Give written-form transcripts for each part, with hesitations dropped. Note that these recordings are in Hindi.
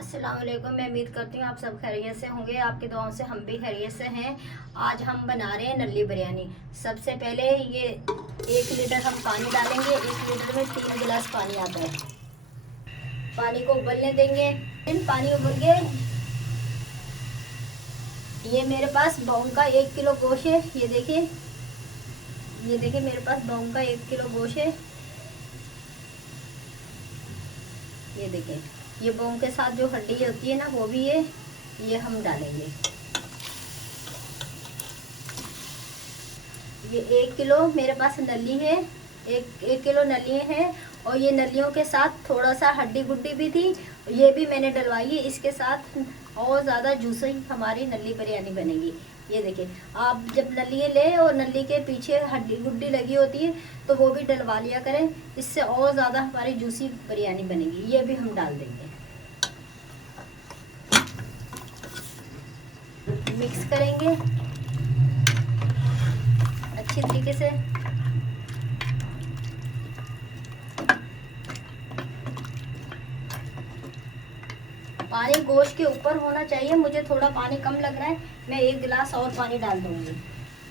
अस्सलाम वालेकुम। मैं उम्मीद करती हूँ आप सब खैरियत से होंगे। आपकी दुआओं से हम भी खैरियत से हैं। आज हम बना रहे हैं नल्ली बिरयानी। सबसे पहले ये 1 लीटर हम पानी डालेंगे। 1 लीटर में 3 गिलास पानी आता है। पानी को उबलने देंगे। पानी उबल गए। ये मेरे पास बहून का 1 किलो गोश्त है। ये देखिए मेरे पास बहून का 1 किलो गोश्त है। ये देखिए, ये बहून के साथ जो हड्डी होती है ना, वो भी है। ये हम डालेंगे। ये 1 किलो मेरे पास नली है। एक किलो नली है। और ये नलियों के साथ थोड़ा सा हड्डी गुड्डी भी थी, ये भी मैंने डलवाई है। इसके साथ और ज़्यादा जूसी हमारी नली बिरयानी बनेगी। ये देखिए, आप जब नली ले और नली के पीछे हड्डी गुड्डी लगी होती है तो वो भी डलवा लिया करें। इससे और ज़्यादा हमारी जूसी बिरयानी बनेगी। ये भी हम डाल देंगे। मिक्स करेंगे अच्छी तरीके से। पानी गोश्त के ऊपर होना चाहिए। मुझे थोड़ा पानी कम लग रहा है, मैं 1 गिलास और पानी डाल दूंगी।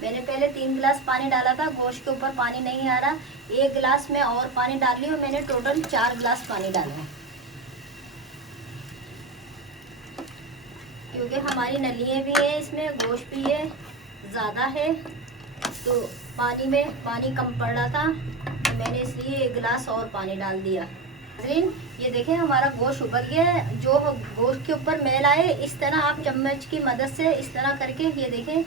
मैंने पहले 3 गिलास पानी डाला था, गोश्त के ऊपर पानी नहीं आ रहा। 1 गिलास में और पानी डाल ली और मैंने टोटल 4 गिलास पानी डाला है। क्योंकि हमारी नलियाँ भी है, इसमें गोश्त भी है, ज़्यादा है, तो पानी में पानी कम पड़ रहा था, तो मैंने इसलिए 1 गिलास और पानी डाल दिया। ये देखें, हमारा गोश्त उबल गया है। जो गोश्त के ऊपर मैल आए, इस तरह आप चम्मच की मदद से इस तरह करके, ये देखें,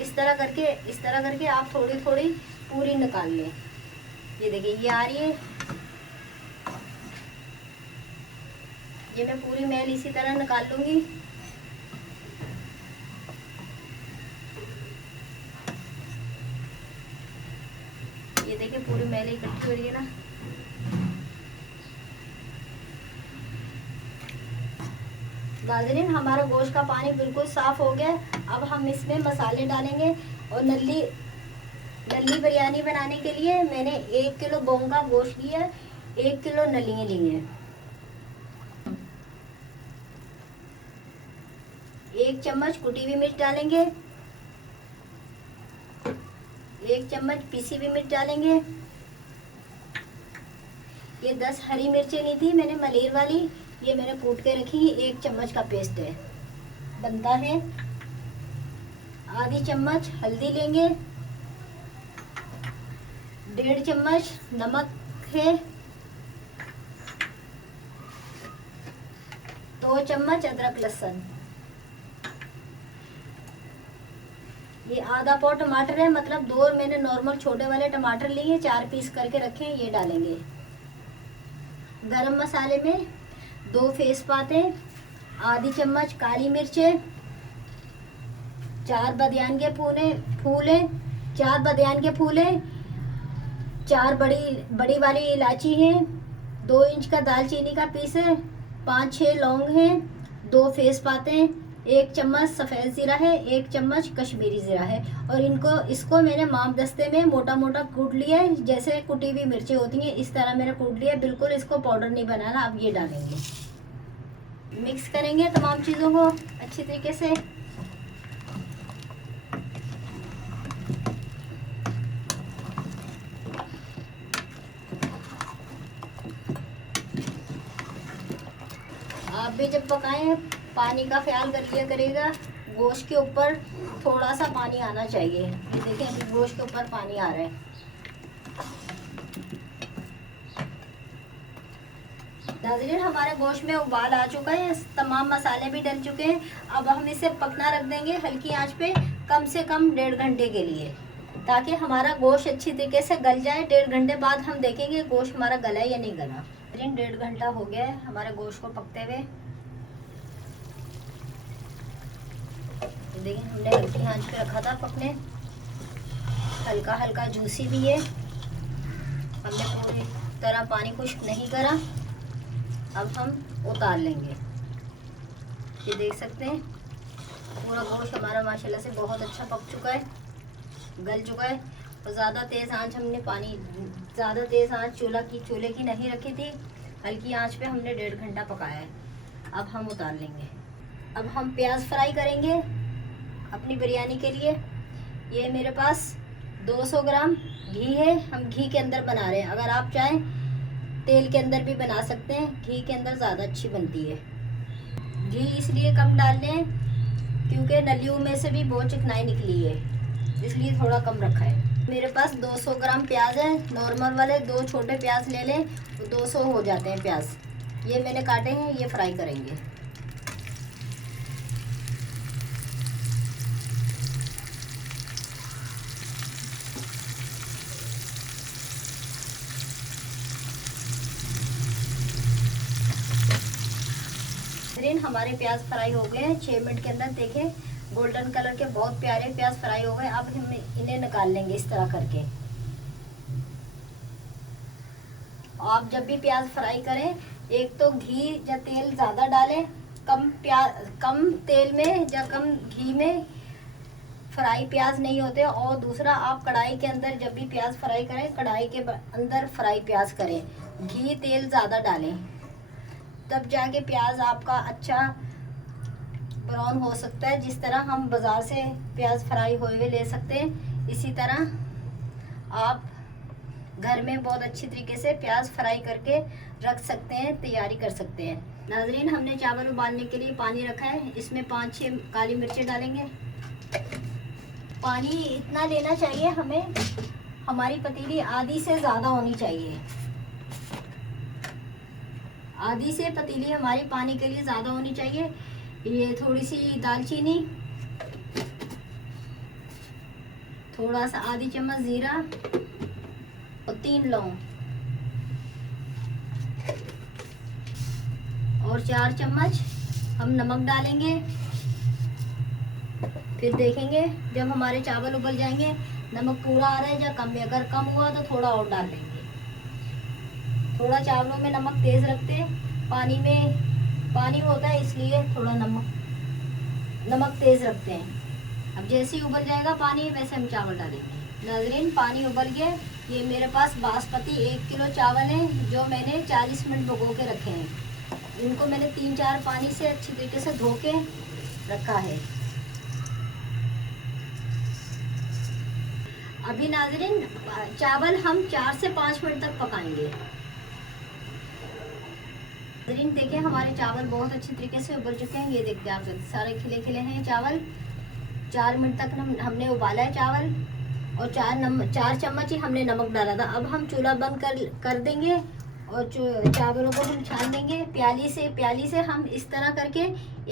इस तरह करके आप थोड़ी थोड़ी पूरी निकाल लें। ये देखिए, ये आ रही है। ये मैं पूरी मैल इसी तरह निकाल लूंगी। ये देखिए, पूरी मैल इकट्ठी हो रही है ना। नाज़रीन, हमारा गोश्त का पानी बिल्कुल साफ़ हो गया। अब हम इसमें मसाले डालेंगे। और नल्ली बिरयानी बनाने के लिए मैंने 1 किलो बहून का गोश्त लिया, 1 किलो नलियाँ ली हैं। 1 चम्मच कुटी हुई मिर्च डालेंगे। 1 चम्मच पिसी हुई मिर्च डालेंगे। ये 10 हरी मिर्चें ली थी मैंने, मलेर वाली। ये मैंने कूट के रखी। 1 चम्मच का पेस्ट है, बनता है। आधी चम्मच हल्दी लेंगे। 1.5 चम्मच नमक है। 2 चम्मच अदरक लहसुन। ये आधा पाव टमाटर है, मतलब 2 मैंने नॉर्मल छोटे वाले टमाटर लिए, 4 पीस करके रखे हैं, ये डालेंगे। गरम मसाले में 2 तेजपाते, आधी चम्मच काली मिर्चें, 4 बादियान के फूले, 4 बादियान के फूले, 4 बड़ी वाली इलायची है, 2 इंच का दालचीनी का पीस है, 5-6 लौंग हैं, 2 तेजपाते, 1 चम्मच सफ़ेद ज़ीरा है, 1 चम्मच कश्मीरी ज़ीरा है। और इसको मैंने माप दस्ते में मोटा मोटा कूट लिया है। जैसे कुटी हुई मिर्चें होती हैं, इस तरह मैंने कूट लिया है। बिल्कुल इसको पाउडर नहीं बनाना। अब ये डालेंगे, मिक्स करेंगे तमाम चीज़ों को अच्छी तरीके से। आप भी जब पकाएं, पानी का ख्याल कर लिया करेगा। गोश्त के ऊपर थोड़ा सा पानी आना चाहिए। ये देखिए, अभी गोश्त के ऊपर पानी आ रहा है। नाज़रीन, हमारे गोश्त में उबाल आ चुका है, तमाम मसाले भी डल चुके हैं। अब हम इसे पकना रख देंगे हल्की आंच पे, कम से कम 1.5 घंटे के लिए, ताकि हमारा गोश्त अच्छी तरीके से गल जाए। 1.5 घंटे बाद हम देखेंगे गोश्त हमारा गला है या नहीं गला। 1.5 घंटा हो गया है हमारे गोश्त को पकते हुए। देखिए, हमने हल्की आंच पे रखा था पकने। हल्का हल्का जूसी भी है। हमने पूरी तरह पानी खुश्क नहीं करा। अब हम उतार लेंगे। ये देख सकते हैं, पूरा गोश्त हमारा माशाल्लाह से बहुत अच्छा पक चुका है, गल चुका है। और ज़्यादा तेज़ आंच ज़्यादा तेज़ आंच चूल्हे की नहीं रखी थी। हल्की आंच पे हमने 1.5 घंटा पकाया है। अब हम उतार लेंगे। अब हम प्याज फ्राई करेंगे अपनी बिरयानी के लिए। ये मेरे पास 200 ग्राम घी है, हम घी के अंदर बना रहे हैं। अगर आप चाहें तेल के अंदर भी बना सकते हैं, घी के अंदर ज़्यादा अच्छी बनती है। घी इसलिए कम डाल लें क्योंकि नलियों में से भी बहुत चिकनाई निकली है, इसलिए थोड़ा कम रखा है। मेरे पास 200 ग्राम प्याज है, नॉर्मल वाले 2 छोटे प्याज ले लें, 200 हो जाते हैं प्याज। ये मैंने काटे हैं, ये फ्राई करेंगे। हमारे प्याज फ्राई हो गए हैं 6 मिनट के अंदर। देखें गोल्डन कलर के बहुत प्यारे प्याज फ्राई हो गए। अब हम इन्हें निकाल लेंगे इस तरह करके। आप जब भी प्याज फ्राई करें, एक तो घी या तेल ज़्यादा डालें, कम तेल में या कम घी में फ्राई प्याज नहीं होते। और दूसरा, आप कढ़ाई के अंदर जब भी प्याज फ्राई करें, कढ़ाई के अंदर फ्राई प्याज करें, घी तेल ज़्यादा डालें, तब जाके प्याज आपका अच्छा ब्राउन हो सकता है। जिस तरह हम बाज़ार से प्याज फ्राई हुए हुए ले सकते हैं, इसी तरह आप घर में बहुत अच्छी तरीके से प्याज फ्राई करके रख सकते हैं, तैयारी कर सकते हैं। नाज़रीन, हमने चावल उबालने के लिए पानी रखा है, इसमें 5-6 काली मिर्चें डालेंगे। पानी इतना लेना चाहिए हमें, हमारी पतीली आधी से ज़्यादा होनी चाहिए। आधी से पतीली हमारी पानी के लिए ज़्यादा होनी चाहिए। ये थोड़ी सी दालचीनी, थोड़ा सा आधी चम्मच जीरा और 3 लौंग और 4 चम्मच हम नमक डालेंगे। फिर देखेंगे जब हमारे चावल उबल जाएंगे नमक पूरा आ रहा है या कम है। अगर कम हुआ तो थोड़ा और डाल देंगे। थोड़ा चावलों में नमक तेज़ रखते हैं, पानी में पानी होता है इसलिए थोड़ा नमक तेज़ रखते हैं। अब जैसे ही उबल जाएगा पानी, वैसे हम चावल डालेंगे। नाज़रीन, पानी उबल गया। ये मेरे पास बासमती 1 किलो चावल हैं, जो मैंने 40 मिनट भिगो के रखे हैं। इनको मैंने 3-4 पानी से अच्छी तरीके से धो के रखा है। अभी नाज़रीन, चावल हम 4 से 5 मिनट तक पकाएंगे। नाज़रीन, देखिए हमारे चावल बहुत अच्छी तरीके से उबल चुके हैं। ये देखते हैं आप, सारे खिले खिले हैं चावल। 4 मिनट तक हमने उबाला है चावल और 4 चम्मच ही हमने नमक डाला था। अब हम चूल्हा बंद कर देंगे और चावलों को हम छान देंगे प्याली से हम इस तरह करके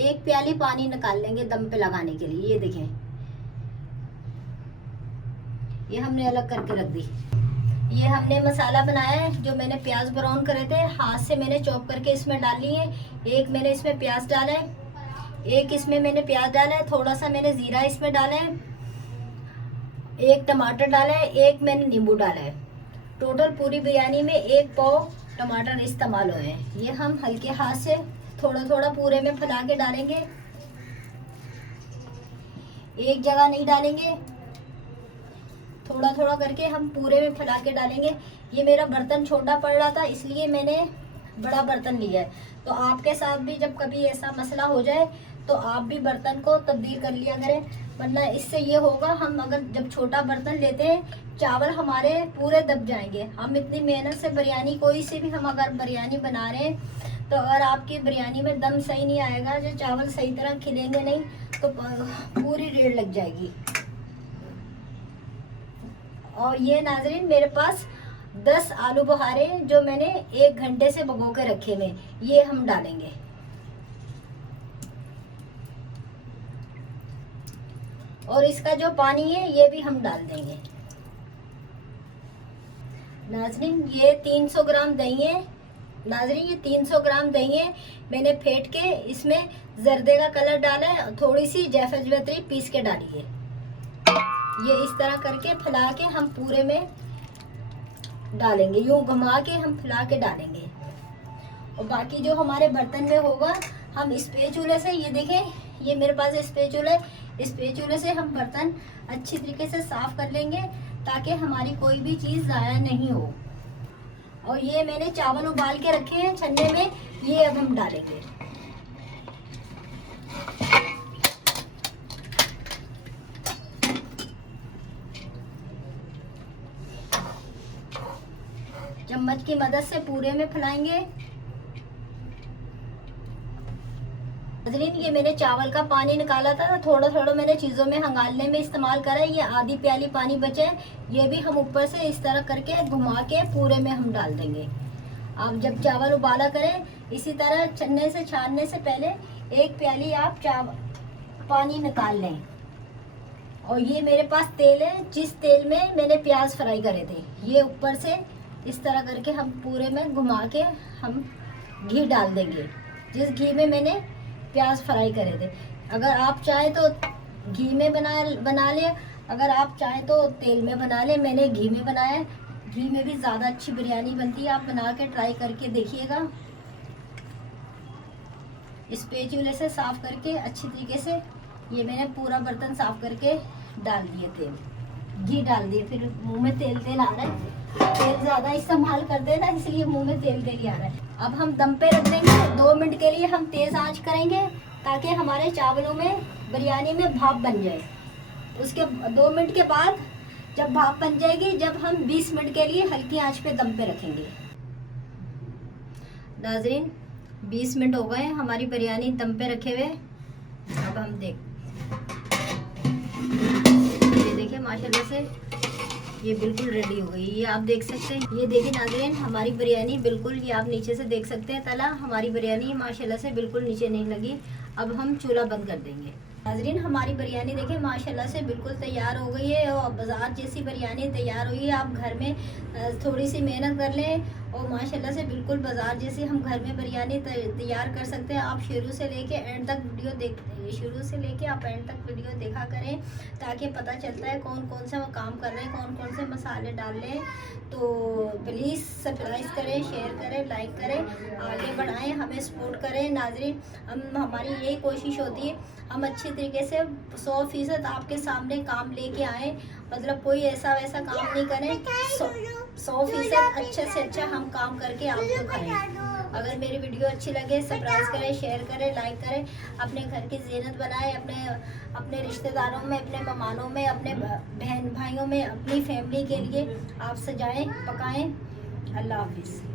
1 प्याली पानी निकाल लेंगे दम पे लगाने के लिए। ये देखें, ये हमने अलग करके रख दी। ये हमने मसाला बनाया है, जो मैंने प्याज ब्राउन करे थे, हाथ से मैंने चॉप करके इसमें डाल लिए। एक मैंने इसमें प्याज डाला है, एक इसमें मैंने प्याज डाला है, थोड़ा सा मैंने जीरा इसमें डाला है, 1 टमाटर डाला है, 1 मैंने नींबू डाला है। टोटल पूरी बिरयानी में 1 पाव टमाटर इस्तेमाल हुए हैं। ये हम हल्के हाथ से थोड़ा थोड़ा पूरे में फैला के डालेंगे, एक जगह नहीं डालेंगे, थोड़ा थोड़ा करके हम पूरे में फैला के डालेंगे। ये मेरा बर्तन छोटा पड़ रहा था, इसलिए मैंने बड़ा बर्तन लिया है। तो आपके साथ भी जब कभी ऐसा मसला हो जाए तो आप भी बर्तन को तब्दील कर लिया करें, वरना इससे ये होगा, हम अगर जब छोटा बर्तन लेते हैं चावल हमारे पूरे दब जाएंगे। हम इतनी मेहनत से बिरयानी, कोई सी भी हम अगर बिरयानी बना रहे हैं, तो अगर आपकी बिरयानी में दम सही नहीं आएगा, जो चावल सही तरह खिलेंगे नहीं, तो पूरी रेड़ लग जाएगी। और ये नाज़रीन, मेरे पास 10 आलू बुखारे जो मैंने 1 घंटे से भिगो के रखे हुए, ये हम डालेंगे। और इसका जो पानी है ये भी हम डाल देंगे। नाज़रीन, ये 300 ग्राम दही है। नाज़रीन, ये 300 ग्राम दही है, मैंने फेंट के इसमें जर्दे का कलर डाला है, थोड़ी सी जायफल पीस के डाली है। ये इस तरह करके फैला के हम पूरे में डालेंगे, यूं घुमा के हम फैला के डालेंगे। और बाकी जो हमारे बर्तन में होगा, हम स्पैचुले से, ये देखें, ये मेरे पास स्पैचुला है, स्पैचुले से हम बर्तन अच्छी तरीके से साफ कर लेंगे ताकि हमारी कोई भी चीज़ ज़ाया नहीं हो। और ये मैंने चावल उबाल के रखे हैं छन्ने में, ये अब हम डालेंगे। चम्मच की मदद से पूरे में फैलाएंगे। नाज़रीन, ये मैंने चावल का पानी निकाला था, थोड़ा थोड़ा मैंने चीज़ों में हंगालने में इस्तेमाल करा है। ये आधी प्याली पानी बचे है, ये भी हम ऊपर से इस तरह करके घुमा के पूरे में हम डाल देंगे। आप जब चावल उबाला करें, इसी तरह छानने से पहले 1 प्याली आप पानी निकाल लें। और ये मेरे पास तेल है, जिस तेल में मैंने प्याज फ्राई करे थे, ये ऊपर से इस तरह करके हम पूरे में घुमा के हम घी डाल देंगे, जिस घी में मैंने प्याज फ्राई करे थे। अगर आप चाहें तो घी में बना ले, अगर आप चाहें तो तेल में बना ले। मैंने घी में बनाया है, घी में भी ज़्यादा अच्छी बिरयानी बनती है। आप बना के ट्राई करके देखिएगा। स्पैचुले से साफ करके अच्छी तरीके से ये मैंने पूरा बर्तन साफ करके डाल दिए तेल, घी डाल दिए। फिर मुंह में तेल आ रहा है, तेल ज़्यादा इस्तेमाल करते हैं ना, इसलिए मुंह में तेल आ रहा है। अब हम दम पे रख देंगे 2 मिनट के लिए। हम तेज़ आंच करेंगे ताकि हमारे चावलों में, बिरयानी में भाप बन जाए। उसके 2 मिनट के बाद जब भाप बन जाएगी, जब हम 20 मिनट के लिए हल्की आंच पे दम पे रखेंगे। नाज़रीन, 20 मिनट हो गए हमारी बिरयानी दम पे रखे हुए। अब हम ये देखिए माशाल्लाह से ये बिल्कुल रेडी हो गई। ये आप देख सकते हैं, ये देखिए नाज़रीन, हमारी बिरयानी बिल्कुल, ये आप नीचे से देख सकते हैं तला, हमारी बिरयानी माशाल्लाह से बिल्कुल नीचे नहीं लगी। अब हम चूल्हा बंद कर देंगे। नाज़रीन, हमारी बिरयानी देखिए माशाल्लाह से बिल्कुल तैयार हो गई है और बाज़ार जैसी बिरयानी तैयार हुई है। आप घर में थोड़ी सी मेहनत कर लें और माशाल्लाह से बिल्कुल बाज़ार जैसी हम घर में बिरयानी तैयार कर सकते हैं। आप शुरू से लेके एंड तक वीडियो देखा करें, ताकि पता चलता है कौन कौन से काम कर रहे हैं, कौन कौन से मसाले डाल रहे हैं। तो प्लीज़ सब्सक्राइब करें, शेयर करें, लाइक करें, आगे बढ़ाएं, हमें सपोर्ट करें। नाज़रीन, हमारी यही कोशिश होती है, हम अच्छी तरीके से 100% आपके सामने काम लेके आएँ। मतलब कोई ऐसा वैसा काम नहीं करें, 100% अच्छे से अच्छा हम काम करके आपको करें। अगर मेरी वीडियो अच्छी लगे, सब्सक्राइब करें, शेयर करें, लाइक करें, अपने घर की ज़ीनत बनाएं, अपने रिश्तेदारों में, अपने मेहमानों में, अपने बहन भाइयों में, अपनी फैमिली के लिए आप सजाएं, पकाएं। अल्लाह हाफिज़।